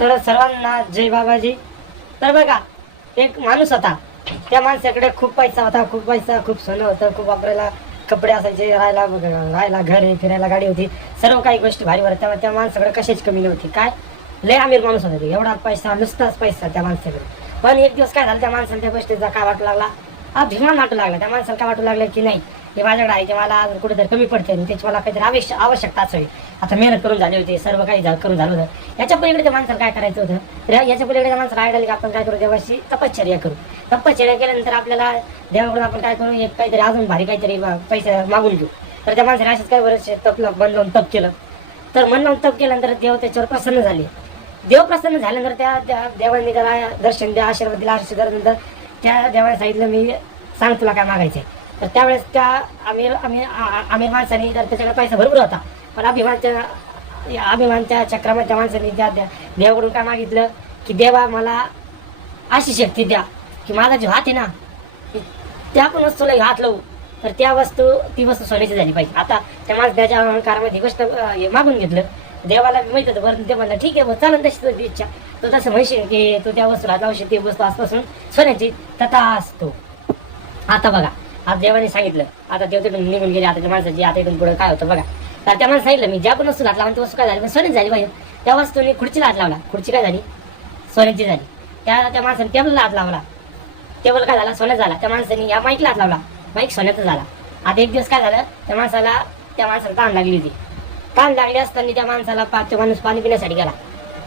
तर सर्वांना जय बाबाजी. तर बघा, एक माणूस होता, त्या माणसाकडे खूप पैसा होता, खूप सोनं होतं, खूप वापरायला कपडे असायचे, राहायला घर आहे, फिरायला गाडी होती, सर्व काही गोष्टी भारी होत्या. त्यामुळे त्या माणसाकडे कशाची कमी नव्हती. काय लय अमीर माणूस होता ते, एवढा पैसा, नुसताच पैसा त्या माणसाकडे. पण एक दिवस काय झालं, त्या माणसाला त्या गोष्टीचा काय वाटू लागला, अभिमान वाटू लागला. त्या माणसाला काय वाटू लागलं की नाही, हे माझ्याकडे आहे, ते मला कुठेतरी कमी पडते आणि त्याची मला काहीतरी आवश्यकता असावी. आता मेहनत करून झाली होती, सर्व काही करून झालं होतं. याच्या पलीकडे त्या माणसाला काय करायचं होतं, तर याच्या पलीकडे त्या माणसाला आयडिया की आपण काय करू, देवाशी तपश्चर्या करू. तपश्चर्या केल्यानंतर आपल्याला देवाकडून आपण काय करू, एक काहीतरी अजून भारी काहीतरी पैसे मागून घेऊ. तर त्या माणसाने असेच काय बरेच तपलं, मन लावून तप केलं. तर मन लावून तप केल्यानंतर देव त्याच्यावर प्रसन्न झाले. देव प्रसन्न झाल्यानंतर त्या देवांनी त्याला दर्शन द्या, आशीर्वाद दिला. आशीर्वाद दिल्यानंतर त्या देवाने सांगितलं, मी सांग तुला काय मागायचं. तर त्यावेळेस त्या आमिर माणसाने, तर त्याच्याकडे पैसा भरपूर होता, पण अभिमानच्या चक्रामध्ये त्या माणसाने त्या देवाकडून काय मागितलं की देवा मला अशी शक्ती द्या की माझा जो हात आहे ना, त्या पण वस्तूला हात लावू तर ती वस्तू सोन्याची झाली पाहिजे. आता त्या माणसाच्या अहंकारामध्ये गोष्ट मागून घेतलं. देवाला माहित होतं, बरं देव म्हणला ठीक आहे, चालन तशी तुझी इच्छा. तो तसं म्हणशील की तू त्या वस्तूला हात लावशील, ती वस्तू आजपासून सोन्याची तथा असतो. आता बघा, आज देवाने सांगितलं, आता देव तिथून निघून गेले. आता त्या माणसाची आता इथून पुढे काय होतं बघा. तर त्या माणसाने सांगितलं, मी ज्या पण वस्तू हात लावून ती वस्तू काय झाली, सोन्याची झाली पाहिजे. त्या वस्तूने खुर्चीला हात लावला, खुर्ची काय झाली, सोन्याची झाली. त्या माणसाने टेबलला हात लावला, टेबल काय झाला, सोन्याचा झाला. त्या माणसाने या माईकला हात लावला, माईक सोन्याचा झाला. आता एक दिवस काय झालं, त्या माणसाला ताण लागली होती. ताण लागली असताना त्या माणसाला तो माणूस पाणी पिण्यासाठी गेला.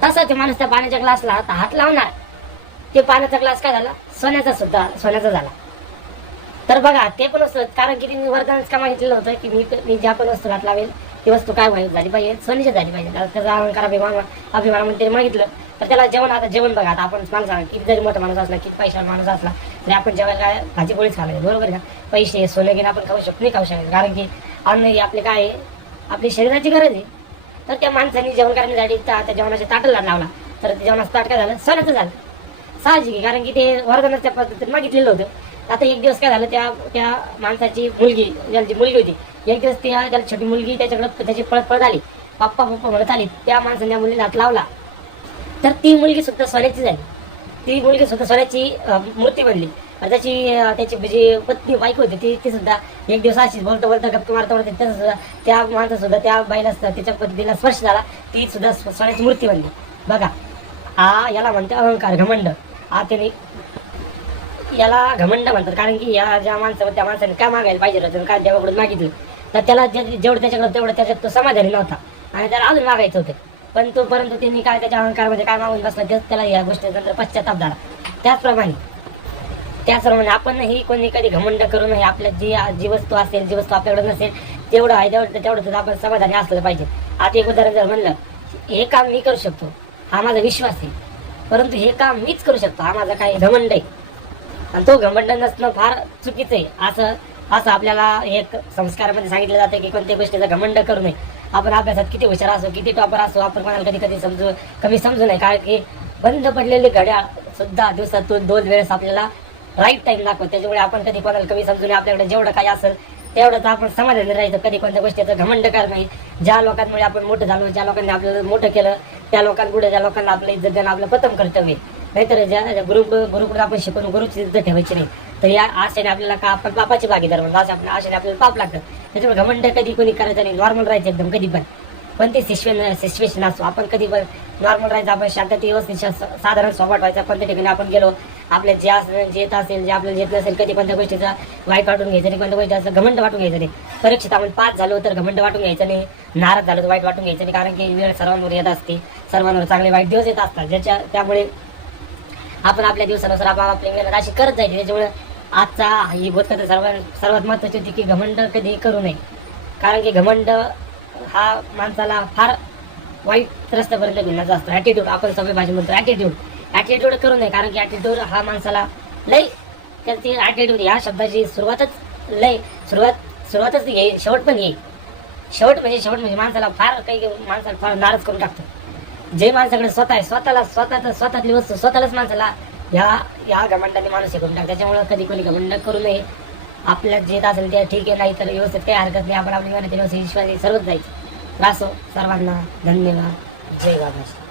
तसा ते माणूस त्या पाण्याच्या ग्लासला हात लावणार, ते पाण्याचा ग्लास काय झाला, सोन्याचा झाला. तर बघा, ते पण असतं, कारण की तिने वरदानच का मागितलेलं होतं की मी ज्या पण वस्तू हात लावेल ती वस्तू काय झाली पाहिजे, सोन्याची झाली पाहिजे. त्याचा अहंकार अभिमान म्हणून ते मागितलं. तर त्याला जेवण बघा, आता आपण माणसा किती जरी मोठा माणूस असला, किती पैशाचा माणूस असला तरी आपण जेवायला काय भाजी पोळीच खायला, बरोबर का. पैसे सोनं घेणं आपण खाऊ शकतो, नाही खाऊ शकतो, कारण की अन्न ही आपले काय आहे, आपली शरीराची गरज आहे. तर त्या माणसाने जेवण करण्यासाठी त्या जेवणाच्या ताटाला लावला, तर त्या जेवणाचं ताट काय झालं, सोन्याचं झालं. साहजिक आहे, कारण की ते वरदानच त्या पद्धतीने मागितलेलं होतं. आता एक दिवस काय झालं, त्या माणसाची मुलगी, ज्याची मुलगी होती, एक दिवस त्याला छोटी मुलगी त्याच्याकडे त्याची पळत आली, पप्पा म्हणत आली. त्या माणसाने त्या मुलीला हात लावला, तर ती मुलगी सुद्धा सोन्याची झाली. ती मुलगी सुद्धा सोन्याची मूर्ती बनली. त्याची जी पत्नी बायको होती ती सुद्धा एक दिवस अशीच बोलता गप्पा मारता त्या माणसा सुद्धा त्या बाईला त्याच्या पत्नीला स्पर्श झाला, ती सुद्धा सोन्याची मूर्ती बनली. बघा, याला म्हणते अहंकार, घमंड. त्याने याला घमंड म्हणतात, कारण की या त्या माणसाने काय मागायला पाहिजे होतं, काय देवाकडून मागितलं, तर त्याला जेवढं त्याच्याकडे तेवढं त्याच्यात तो समाधानी नव्हता आणि त्याला अजून मागायचं होतं. पण परंतु त्यांनी काय त्याच्या अहंकारामध्ये काय मागून बसला, त्याला या गोष्टीनंतर पश्चाताप झाला. त्याचप्रमाणे आपणही कोणी कधी घमंड करू नये. आपल्या जी वस्तू असेल, जी वस्तू आपल्याकडे नसेल, तेवढं आहे तेवढं आपण समाधानी असलं पाहिजे. आता एक उदाहरण जर म्हणलं, हे काम मी करू शकतो, हा माझा विश्वास आहे, परंतु हे काम मीच करू शकतो, हा माझा काय घमंड आहे, आणि तो घमंड नसणं फार चुकीचं आहे. असं आपल्याला एक संस्कारामध्ये सांगितलं जातं की कोणत्या गोष्टीचा घमंड करू नये. आपण अभ्यासात किती हुशार असो, किती टॉपर असो, आपण कोणाला कधी कमी समजू नये, कारण की बंद पडलेली घड्याळ सुद्धा दिवसातून 2 वेळेस आपल्याला राईट टाइम दाखवतो. त्याच्यामुळे आपण कधी कोणाला कमी समजू नये. आपल्याकडे जेवढं काही असेल तेवढंच आपण समाधानी राहायचं, कधी कोणत्या गोष्टीचं घमंड करणं नाही. ज्या लोकांमुळे आपण मोठं झालो, ज्या लोकांनी आपल्याला मोठं केलं, त्या लोकांपुढे, ज्या लोकांना आपलं इज्जत देणं आपलं प्रथम कर्तव्य. नाहीतर ज्या गुरुकडे आपण शिकून गुरुची इज्जत ठेवायची नाही. तर या आशेने आपल्याला का आपण पापाचे भागीदार म्हणतो, आशेने आपल्याला पाप लागतं. त्याच्यामुळे घमंड कधी कोणी करायचं नाही, नॉर्मल राहायचं एकदम कधी पण ते सिच्युएशन असो, आपण कधी पण नॉर्मल राहायचं, आपण शांतते व्यवस्थित साधारण स्वभाव व्हायचा. कोणत्या ठिकाणी आपण गेलो, आपल्या जे येत असेल, जे आपल्याला येत नसेल, कधी कोणत्या गोष्टीचा वाईट वाटून घ्यायचं नाही, कोणत्या गोष्टी असं घमंड वाटून घ्यायचं नाही. परीक्षेत आपण पास झालो तर घमंड वाटून घ्यायचं नाही, नाराज झालो तर वाईट वाटून घ्यायचं नाही, कारण की वेळ सर्वांवर येत असते, सर्वांवर चांगले वाईट दिवस येत असतात, त्यामुळे आपण आपल्या दिवसानुसार आपण आपली मेहनत अशी करत जायची. त्याच्यामुळे आजचा ही बोधकथा सर्वात महत्त्वाची होती की घमंड कधी करू नये, कारण की घमंड हा माणसाला फार वाईट रस्त्यापर्यंत घेण्याचा असतो. ॲटिट्यूड, आपण सगळी भाषा म्हणतो ॲटिट्यूड करू नये, कारण की ॲटिट्यूड हा माणसाला त्याची ॲटिट्यूड ह्या शब्दाची सुरुवातच येईल, शेवट पण येईल. शेवट म्हणजे माणसाला फार नाराज करून टाकतो. जे माणसाकडे स्वतः आहे, स्वतःतली वस्तू स्वतःलाच माणसाला या घमंडाने माणूस हे करून टाकतो. त्याच्यामुळे कधी कोणी घमंड करू नये. आपल्याला जे असेल ते ठीक आहे, नाही तर व्यवस्थित काही हरकत नाही. आपण आपली मेहनत व्यवस्थित विश्वास सर्वच जायचं. असो, सर्वांना धन्यवाद. जय बाबाजी.